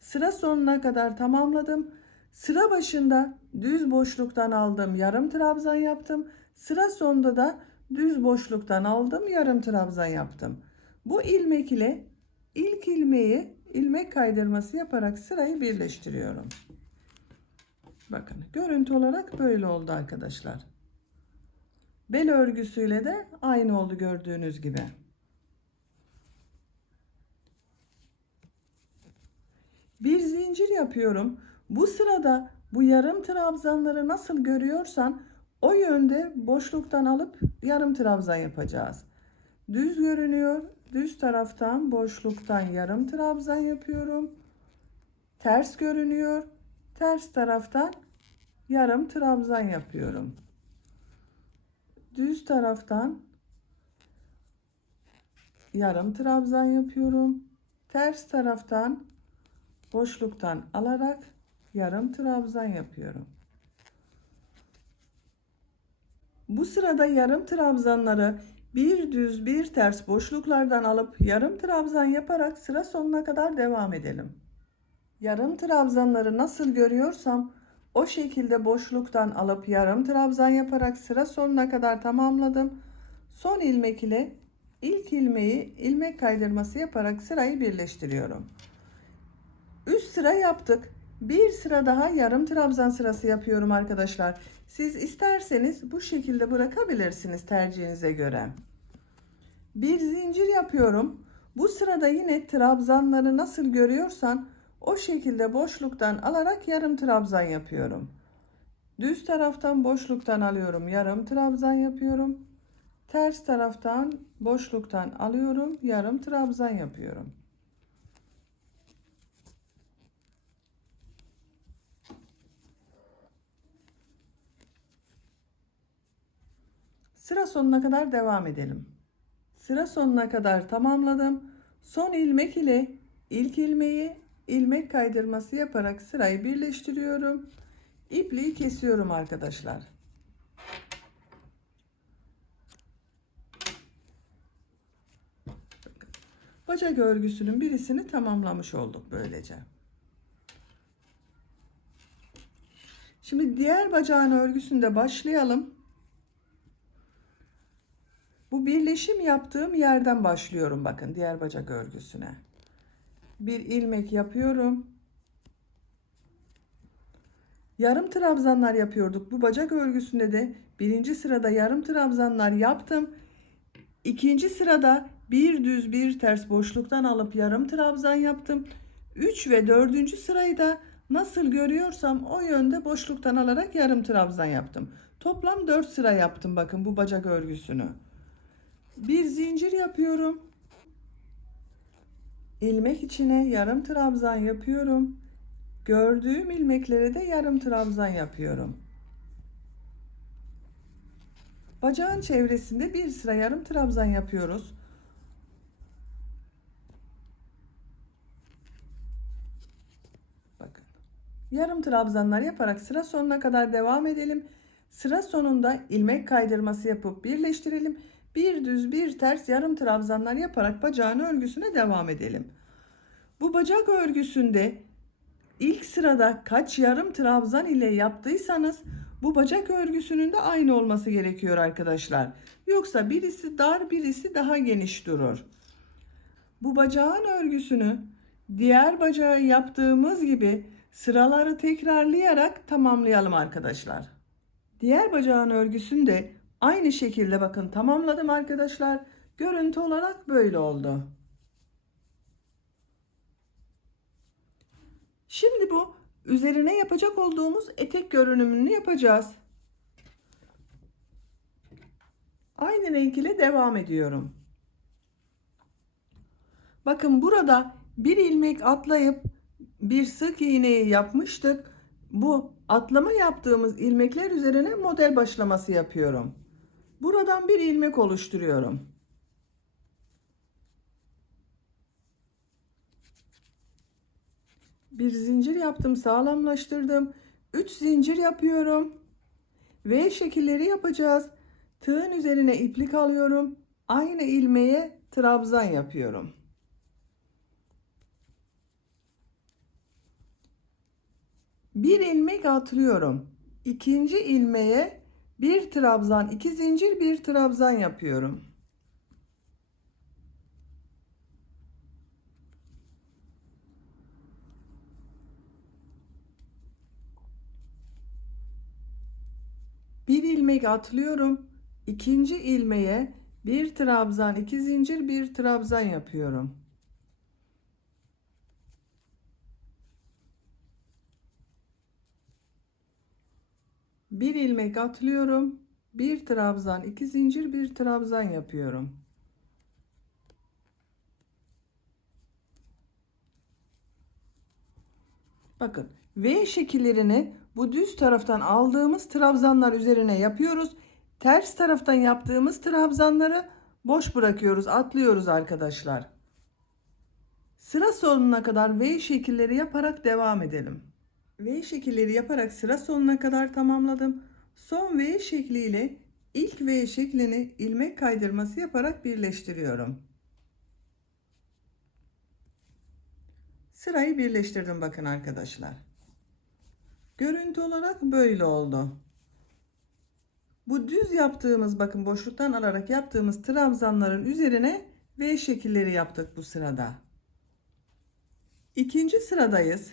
sıra sonuna kadar tamamladım. Sıra başında düz boşluktan aldım, yarım trabzan yaptım. Sıra sonunda da düz boşluktan aldım, yarım trabzan yaptım. Bu ilmek ile ilk ilmeği ilmek kaydırması yaparak sırayı birleştiriyorum. Bakın görüntü olarak böyle oldu arkadaşlar. Bel örgüsüyle de aynı oldu gördüğünüz gibi. Bir zincir yapıyorum. Bu sırada bu yarım trabzanları nasıl görüyorsan o yönde boşluktan alıp yarım trabzan yapacağız. Düz görünüyor. Düz taraftan boşluktan yarım trabzan yapıyorum. Ters görünüyor. Ters taraftan yarım trabzan yapıyorum. Düz taraftan yarım trabzan yapıyorum. Ters taraftan boşluktan alarak yarım trabzan yapıyorum. Bu sırada yarım trabzanları bir düz bir ters boşluklardan alıp yarım trabzan yaparak sıra sonuna kadar devam edelim. Yarım trabzanları nasıl görüyorsam o şekilde boşluktan alıp yarım trabzan yaparak sıra sonuna kadar tamamladım. Son ilmek ile ilk ilmeği ilmek kaydırması yaparak sırayı birleştiriyorum. Üst sıra yaptık. Bir sıra daha yarım trabzan sırası yapıyorum arkadaşlar. Siz isterseniz bu şekilde bırakabilirsiniz tercihinize göre. Bir zincir yapıyorum. Bu sırada yine trabzanları nasıl görüyorsan o şekilde boşluktan alarak yarım trabzan yapıyorum. Düz taraftan boşluktan alıyorum, yarım trabzan yapıyorum. Ters taraftan boşluktan alıyorum, yarım trabzan yapıyorum. Sıra sonuna kadar devam edelim. Sıra sonuna kadar tamamladım. Son ilmek ile ilk ilmeği ilmek kaydırması yaparak sırayı birleştiriyorum. İpliği kesiyorum arkadaşlar. Bacak örgüsünün birisini tamamlamış olduk böylece. Şimdi diğer bacağın örgüsünde başlayalım. Bu birleşim yaptığım yerden başlıyorum bakın diğer bacak örgüsüne. Bir ilmek yapıyorum. Yarım trabzanlar yapıyorduk. Bu bacak örgüsünde de birinci sırada yarım trabzanlar yaptım. İkinci sırada bir düz bir ters boşluktan alıp yarım trabzan yaptım. 3 ve 4. sırayı da nasıl görüyorsam o yönde boşluktan alarak yarım trabzan yaptım. Toplam 4 sıra yaptım bakın bu bacak örgüsünü. Bir zincir yapıyorum. İlmek içine yarım trabzan yapıyorum. Gördüğüm ilmeklere de yarım trabzan yapıyorum. Bacağın çevresinde bir sıra yarım trabzan yapıyoruz. Bakın. Yarım trabzanlar yaparak sıra sonuna kadar devam edelim. Sıra sonunda ilmek kaydırması yapıp birleştirelim. Bir düz bir ters yarım trabzanlar yaparak bacağın örgüsüne devam edelim. Bu bacak örgüsünde ilk sırada kaç yarım trabzan ile yaptıysanız bu bacak örgüsünün de aynı olması gerekiyor arkadaşlar. Yoksa birisi dar birisi daha geniş durur. Bu bacağın örgüsünü diğer bacağı yaptığımız gibi sıraları tekrarlayarak tamamlayalım arkadaşlar. Diğer bacağın örgüsünü de aynı şekilde bakın tamamladım arkadaşlar. Görüntü olarak böyle oldu. Şimdi bu üzerine yapacak olduğumuz etek görünümünü yapacağız. Aynı renk ile devam ediyorum. Bakın burada bir ilmek atlayıp bir sık iğneyi yapmıştık. Bu atlama yaptığımız ilmekler üzerine model başlaması yapıyorum. Buradan bir ilmek oluşturuyorum. Bir zincir yaptım, sağlamlaştırdım. 3 zincir yapıyorum. V şekilleri yapacağız. Tığın üzerine iplik alıyorum. Aynı ilmeğe trabzan yapıyorum. Bir ilmek atlıyorum. İkinci ilmeğe bir trabzan, iki zincir, bir trabzan yapıyorum. Bir ilmek atlıyorum. İkinci ilmeğe bir trabzan, iki zincir, bir trabzan yapıyorum. Bir ilmek atlıyorum. Bir trabzan, iki zincir, bir trabzan yapıyorum. Bakın, V şekillerini bu düz taraftan aldığımız trabzanlar üzerine yapıyoruz. Ters taraftan yaptığımız trabzanları boş bırakıyoruz, atlıyoruz arkadaşlar. Sıra sonuna kadar V şekilleri yaparak devam edelim. V şekilleri yaparak sıra sonuna kadar tamamladım. Son V şekliyle ilk V şeklini ilmek kaydırması yaparak birleştiriyorum. Sırayı birleştirdim bakın arkadaşlar. Görüntü olarak böyle oldu. Bu düz yaptığımız, bakın boşluktan alarak yaptığımız trabzanların üzerine V şekilleri yaptık bu sırada. İkinci sıradayız.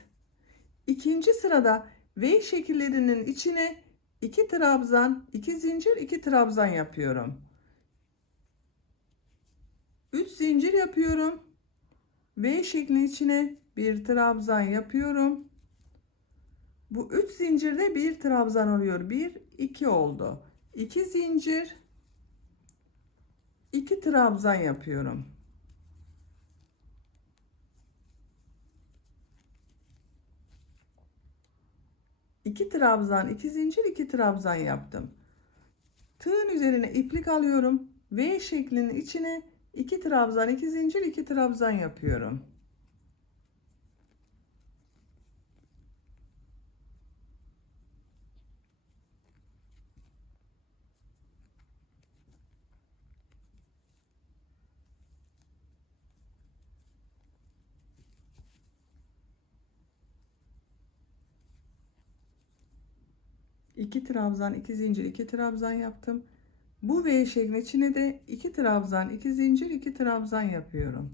İkinci sırada V şekillerinin içine 2 trabzan, 2 zincir, 2 trabzan yapıyorum. 3 zincir yapıyorum. V şeklinin içine bir trabzan yapıyorum. Bu 3 zincirde bir trabzan oluyor. 1, 2 oldu. 2 zincir, 2 trabzan yapıyorum. İki trabzan, 2 zincir, 2 trabzan yaptım. Tığın üzerine iplik alıyorum. V şeklinin içine 2 trabzan, 2 zincir, 2 trabzan yapıyorum. İki trabzan, 2 zincir, 2 trabzan yaptım. Bu V şeklinin içine de 2 trabzan, 2 zincir, 2 trabzan yapıyorum.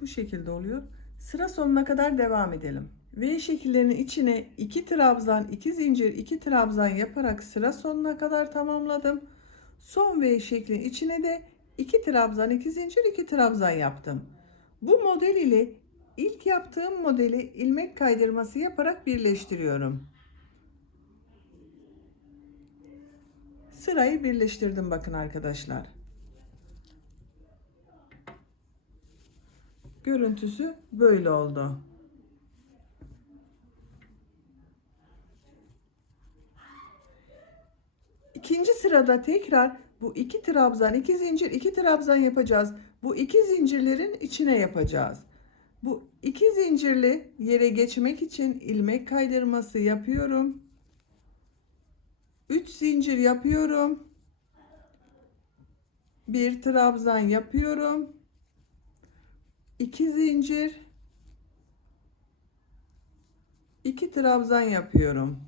Bu şekilde oluyor. Sıra sonuna kadar devam edelim. V şekillerinin içine 2 trabzan, 2 zincir, 2 trabzan yaparak sıra sonuna kadar tamamladım. Son V şeklinin içine de 2 trabzan, 2 zincir, 2 trabzan yaptım. Bu model ile ilk yaptığım modeli ilmek kaydırması yaparak birleştiriyorum. Sırayı birleştirdim bakın arkadaşlar. Görüntüsü böyle oldu. İkinci sırada tekrar bu 2 trabzan, 2 zincir, 2 trabzan yapacağız. Bu 2 zincirlerin içine yapacağız. Bu 2 zincirli yere geçmek için ilmek kaydırması yapıyorum. 3 zincir yapıyorum. Bir trabzan yapıyorum. 2 zincir, 2 trabzan yapıyorum.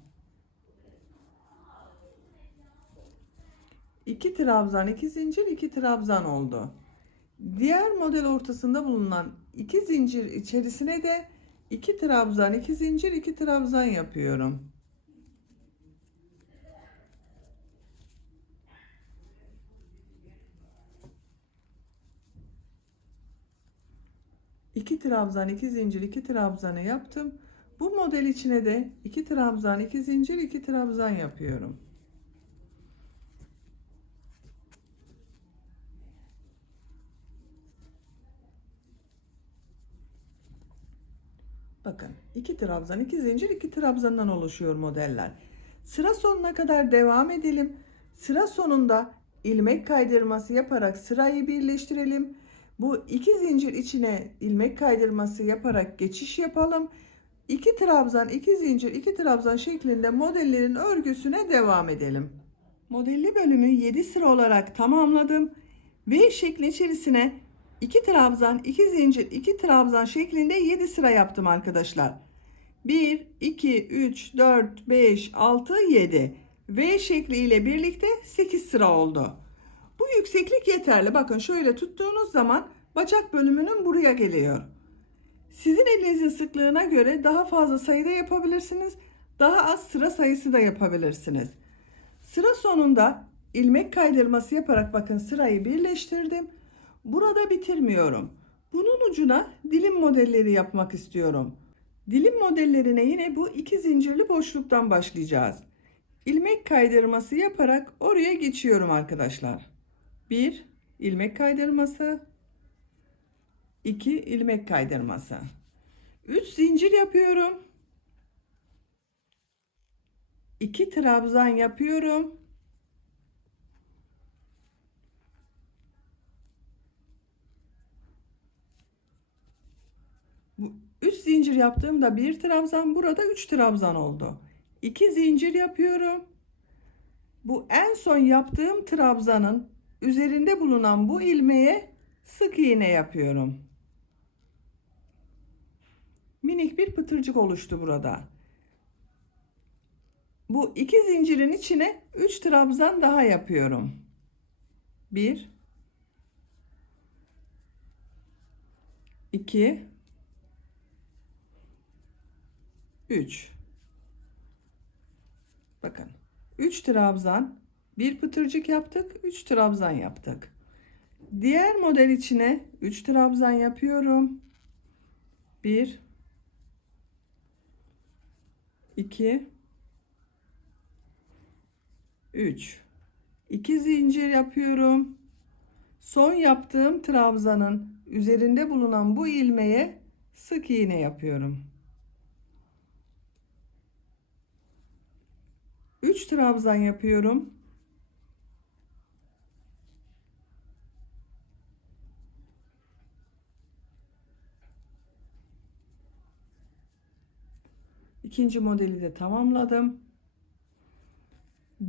2 trabzan, 2 zincir, 2 trabzan oldu. Diğer model ortasında bulunan 2 zincir içerisine de 2 trabzan, 2 zincir, 2 trabzan yapıyorum. 2 trabzan, 2 zincir, 2 trabzanı yaptım. Bu model içine de 2 trabzan, 2 zincir, 2 trabzan yapıyorum. Bakın 2 trabzan, 2 zincir, 2 trabzandan oluşuyor modeller. Sıra sonuna kadar devam edelim. Sıra sonunda ilmek kaydırması yaparak sırayı birleştirelim. Bu 2 zincir içine ilmek kaydırması yaparak geçiş yapalım. 2 trabzan, 2 zincir, 2 trabzan şeklinde modellerin örgüsüne devam edelim. Modelli bölümü 7 sıra olarak tamamladım. V şekli içerisine 2 trabzan, 2 zincir, 2 trabzan şeklinde 7 sıra yaptım arkadaşlar. 1, 2, 3, 4, 5, 6, 7. V şekli ile birlikte 8 sıra oldu. Bu yükseklik yeterli. Bakın şöyle tuttuğunuz zaman bacak bölümünün buraya geliyor. Sizin elinizin sıklığına göre daha fazla sayıda yapabilirsiniz. Daha az sıra sayısı da yapabilirsiniz. Sıra sonunda ilmek kaydırması yaparak bakın sırayı birleştirdim. Burada bitirmiyorum. Bunun ucuna dilim modelleri yapmak istiyorum. Dilim modellerine yine bu 2 zincirli boşluktan başlayacağız. İlmek kaydırması yaparak oraya geçiyorum arkadaşlar. 1 ilmek kaydırması, 2 ilmek kaydırması. 3 zincir yapıyorum. 2 trabzan yapıyorum. Bu 3 zincir yaptığımda 1 trabzan, burada 3 trabzan oldu. 2 zincir yapıyorum. Bu en son yaptığım trabzanın üzerinde bulunan bu ilmeğe sık iğne yapıyorum. Minik bir pıtırcık oluştu burada. Bu 2 zincirin içine 3 trabzan daha yapıyorum. 1 2 3. Bakın 3 trabzan, bir pıtırcık yaptık, 3 trabzan yaptık. Diğer model içine 3 trabzan yapıyorum. 1 2 3. 2 zincir yapıyorum. Son yaptığım trabzanın üzerinde bulunan bu ilmeğe sık iğne yapıyorum. 3 trabzan yapıyorum. İkinci modeli de tamamladım.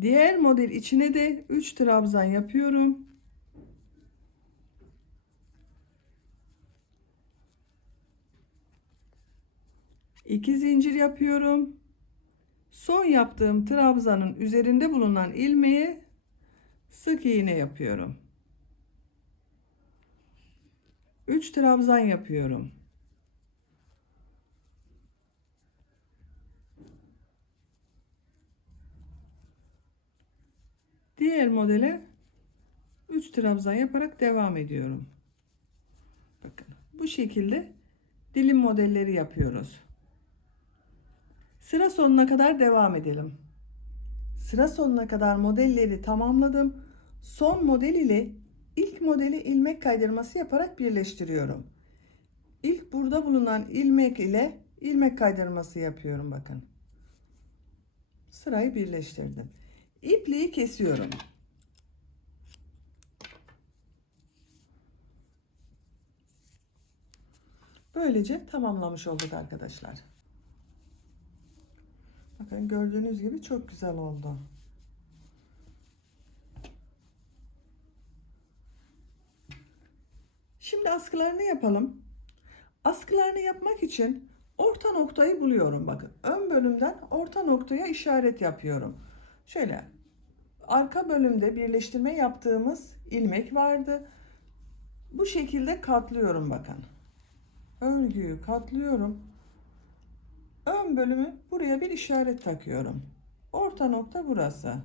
Diğer model içine de 3 trabzan yapıyorum. İki zincir yapıyorum. Son yaptığım trabzanın üzerinde bulunan ilmeğe sık iğne yapıyorum. 3 trabzan yapıyorum. Diğer modele 3 trabzan yaparak devam ediyorum. Bakın bu şekilde dilim modelleri yapıyoruz. Sıra sonuna kadar devam edelim. Sıra sonuna kadar modelleri tamamladım. Son model ile ilk modeli ilmek kaydırması yaparak birleştiriyorum. İlk burada bulunan ilmek ile ilmek kaydırması yapıyorum bakın. Sırayı birleştirdim. İpliği kesiyorum. Böylece tamamlamış olduk arkadaşlar. Bakın gördüğünüz gibi çok güzel oldu. Şimdi askılarını yapalım. Askılarını yapmak için orta noktayı buluyorum. Bakın ön bölümden orta noktaya işaret yapıyorum. Şöyle arka bölümde birleştirme yaptığımız ilmek vardı. Bu şekilde katlıyorum bakın. Örgüyü katlıyorum. Ön bölümü buraya bir işaret takıyorum. Orta nokta burası.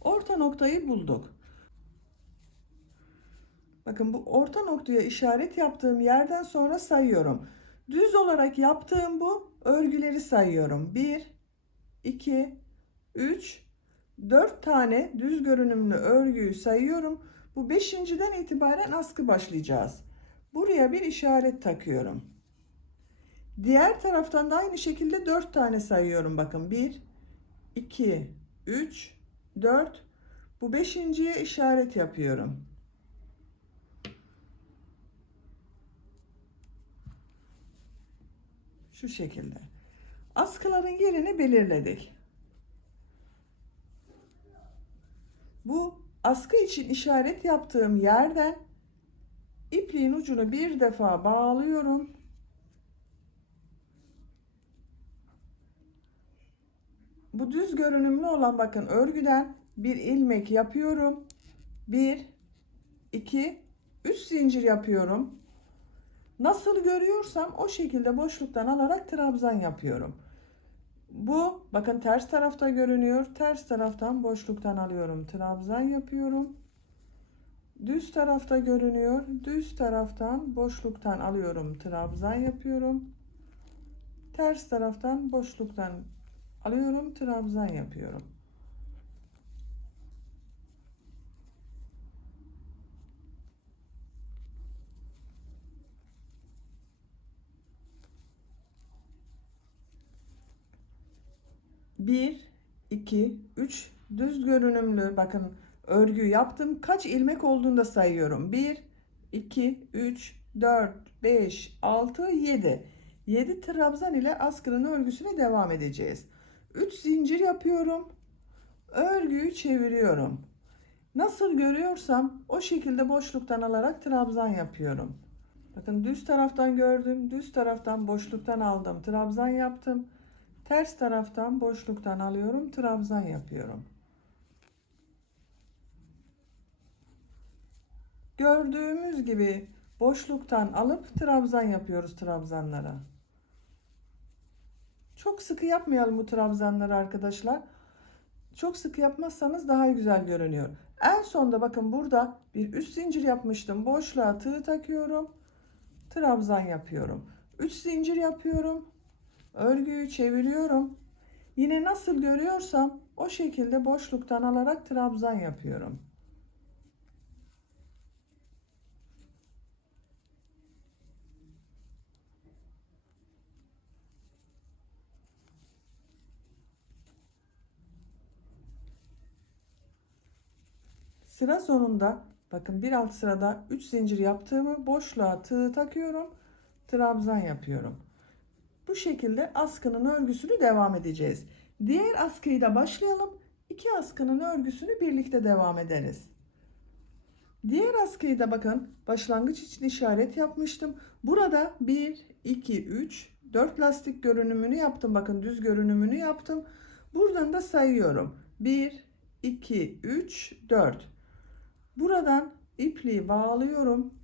Orta noktayı bulduk. Bakın bu orta noktaya işaret yaptığım yerden sonra sayıyorum. Düz olarak yaptığım bu örgüleri sayıyorum. 1, 2, 3, 4 tane düz görünümlü örgüyü sayıyorum. Bu 5.'den itibaren askı başlayacağız. Buraya bir işaret takıyorum. Diğer taraftan da aynı şekilde 4 tane sayıyorum. Bakın 1, 2, 3, 4. Bu 5.'ye işaret yapıyorum. Şu şekilde. Askıların yerini belirledik. Bu askı için işaret yaptığım yerden ipliğin ucunu bir defa bağlıyorum. Bu düz görünümlü olan bakın örgüden bir ilmek yapıyorum. 1, 2, 3 zincir yapıyorum. Nasıl görüyorsam o şekilde boşluktan alarak trabzan yapıyorum. Bu bakın ters tarafta görünüyor. Ters taraftan boşluktan alıyorum. Trabzan yapıyorum. Düz tarafta görünüyor. Düz taraftan boşluktan alıyorum. Trabzan yapıyorum. Ters taraftan boşluktan alıyorum. Trabzan yapıyorum. Bir, iki, üç düz görünümlü bakın örgü yaptım. Kaç ilmek olduğunu da sayıyorum. 1, 2, 3, 4, 5, 6, 7. 7 trabzan ile askının örgüsüne devam edeceğiz. 3 zincir yapıyorum. Örgüyü çeviriyorum. Nasıl görüyorsam o şekilde boşluktan alarak trabzan yapıyorum. Bakın düz taraftan gördüm. Düz taraftan boşluktan aldım. Trabzan yaptım. Ters taraftan boşluktan alıyorum. Trabzan yapıyorum. Gördüğümüz gibi boşluktan alıp trabzan yapıyoruz trabzanlara. Çok sıkı yapmayalım bu trabzanları arkadaşlar. Çok sıkı yapmazsanız daha güzel görünüyor. En sonda bakın burada bir üst zincir yapmıştım. Boşluğa tığ takıyorum. Trabzan yapıyorum. 3 zincir yapıyorum. Örgüyü çeviriyorum. Yine nasıl görüyorsam o şekilde boşluktan alarak trabzan yapıyorum. Sıra sonunda bakın bir alt sırada 3 zincir yaptığımı boşluğa tığ takıyorum. Trabzan yapıyorum. Bu şekilde askının örgüsünü devam edeceğiz. Diğer askıyı da başlayalım. 2 askının örgüsünü birlikte devam ederiz. Diğer askıyı da bakın başlangıç için işaret yapmıştım. Burada 1, 2, 3, 4 lastik görünümünü yaptım. Bakın düz görünümünü yaptım. Buradan da sayıyorum. 1, 2, 3, 4. Buradan ipliği bağlıyorum.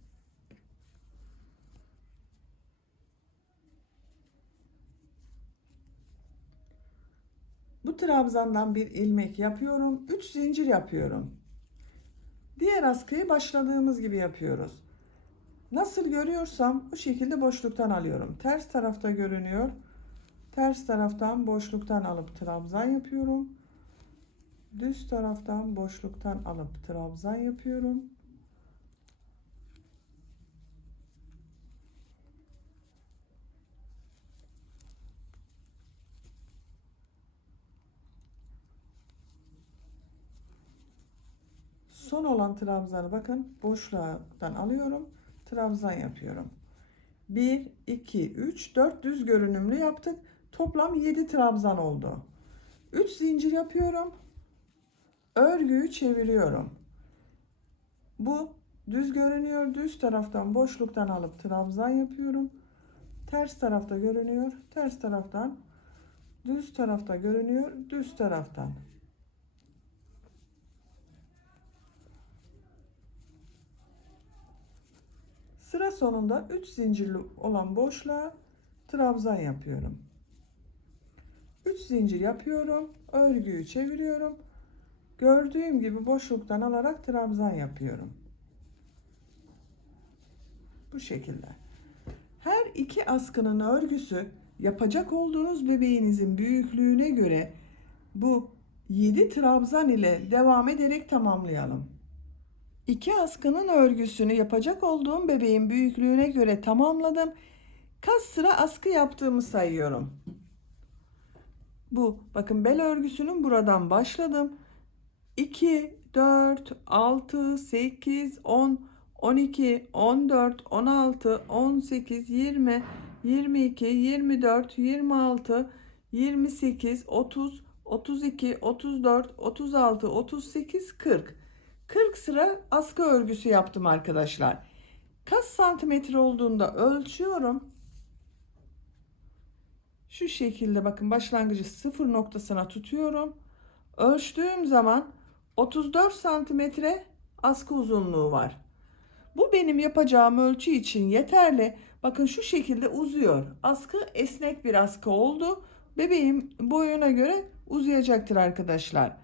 Bu trabzandan bir ilmek yapıyorum. 3 zincir yapıyorum. Diğer askıyı başladığımız gibi yapıyoruz. Nasıl görüyorsam o şekilde boşluktan alıyorum. Ters tarafta görünüyor. Ters taraftan boşluktan alıp trabzan yapıyorum. Düz taraftan boşluktan alıp trabzan yapıyorum. Son olan trabzanı bakın boşluktan alıyorum. Trabzan yapıyorum. 1, 2, 3, 4 düz görünümlü yaptık. Toplam 7 trabzan oldu. 3 zincir yapıyorum. Örgüyü çeviriyorum. Bu düz görünüyor. Düz taraftan boşluktan alıp trabzan yapıyorum. Ters tarafta görünüyor. Ters taraftan düz tarafta görünüyor. Düz taraftan. Sıra sonunda 3 zincirli olan boşluğa trabzan yapıyorum. 3 zincir yapıyorum. Örgüyü çeviriyorum. Gördüğüm gibi boşluktan alarak trabzan yapıyorum. Bu şekilde. Her iki askının örgüsü yapacak olduğunuz bebeğinizin büyüklüğüne göre bu 7 trabzan ile devam ederek tamamlayalım. İki askının örgüsünü yapacak olduğum bebeğin büyüklüğüne göre tamamladım. Kaç sıra askı yaptığımı sayıyorum. Bu bakın bel örgüsünün buradan başladım. 2, 4, 6, 8, 10, 12, 14, 16, 18, 20, 22, 24, 26, 28, 30, 32, 34, 36, 38, 40. 40 sıra askı örgüsü yaptım arkadaşlar. Kaç santimetre olduğunda ölçüyorum. Şu şekilde bakın başlangıcı sıfır noktasına tutuyorum. Ölçtüğüm zaman 34 santimetre askı uzunluğu var. Bu benim yapacağım ölçü için yeterli. Bakın şu şekilde uzuyor. Askı esnek bir askı oldu. Bebeğim boyuna göre uzayacaktır arkadaşlar.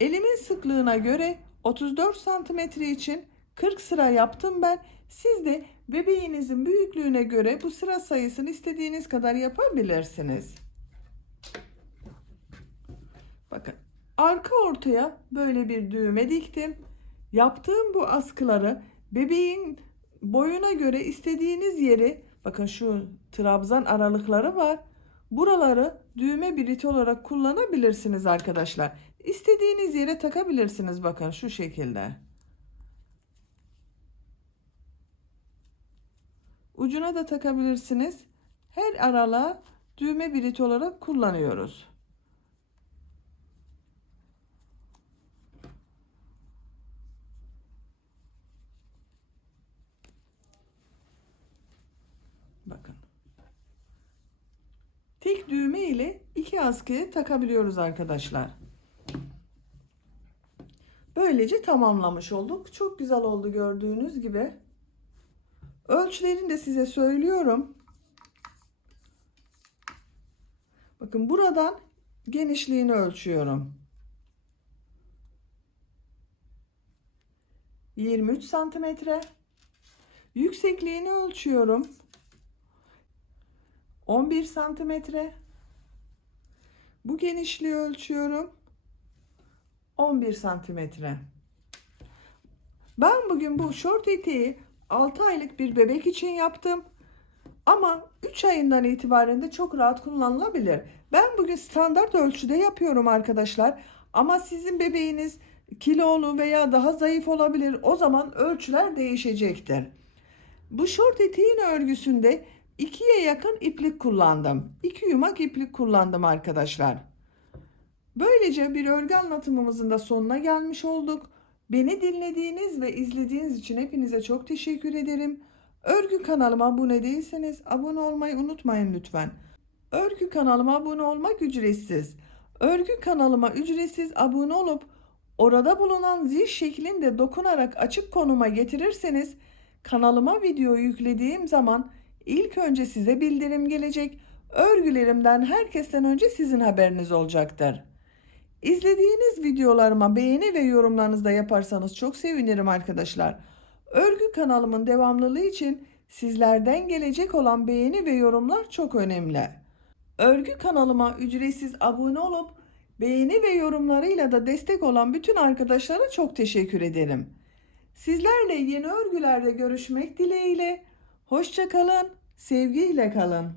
Elimin sıklığına göre 34 santimetre için 40 sıra yaptım ben. Siz de bebeğinizin büyüklüğüne göre bu sıra sayısını istediğiniz kadar yapabilirsiniz. Bakın arka ortaya böyle bir düğme diktim. Yaptığım bu askıları bebeğin boyuna göre istediğiniz yeri, bakın şu trabzan aralıkları var. Buraları düğme biriti olarak kullanabilirsiniz arkadaşlar. İstediğiniz yere takabilirsiniz bakın şu şekilde. Ucuna da takabilirsiniz. Her aralığa düğme biriti olarak kullanıyoruz. Bakın. Tek düğme ile iki askıyı takabiliyoruz arkadaşlar. Böylece tamamlamış olduk. Çok güzel oldu gördüğünüz gibi. Ölçülerini de size söylüyorum. Bakın buradan genişliğini ölçüyorum. 23 santimetre. Yüksekliğini ölçüyorum. 11 santimetre. Bu genişliği ölçüyorum. 11 santimetre. Ben bugün bu şort eteği 6 aylık bir bebek için yaptım. Ama 3 ayından itibaren de çok rahat kullanılabilir. Ben bugün standart ölçüde yapıyorum arkadaşlar. Ama sizin bebeğiniz kilolu veya daha zayıf olabilir. O zaman ölçüler değişecektir. Bu şort eteğin örgüsünde 2'ye yakın iplik kullandım. 2 yumak iplik kullandım arkadaşlar. Böylece bir örgü anlatımımızın da sonuna gelmiş olduk. Beni dinlediğiniz ve izlediğiniz için hepinize çok teşekkür ederim. Örgü kanalıma abone değilseniz abone olmayı unutmayın lütfen. Örgü kanalıma abone olmak ücretsiz. Örgü kanalıma ücretsiz abone olup orada bulunan zil şeklinde dokunarak açık konuma getirirseniz kanalıma video yüklediğim zaman ilk önce size bildirim gelecek. Örgülerimden herkesten önce sizin haberiniz olacaktır. İzlediğiniz videolarıma beğeni ve yorumlarınızı da yaparsanız çok sevinirim arkadaşlar. Örgü kanalımın devamlılığı için sizlerden gelecek olan beğeni ve yorumlar çok önemli. Örgü kanalıma ücretsiz abone olup beğeni ve yorumlarıyla da destek olan bütün arkadaşlara çok teşekkür ederim. Sizlerle yeni örgülerde görüşmek dileğiyle. Hoşça kalın, sevgiyle kalın.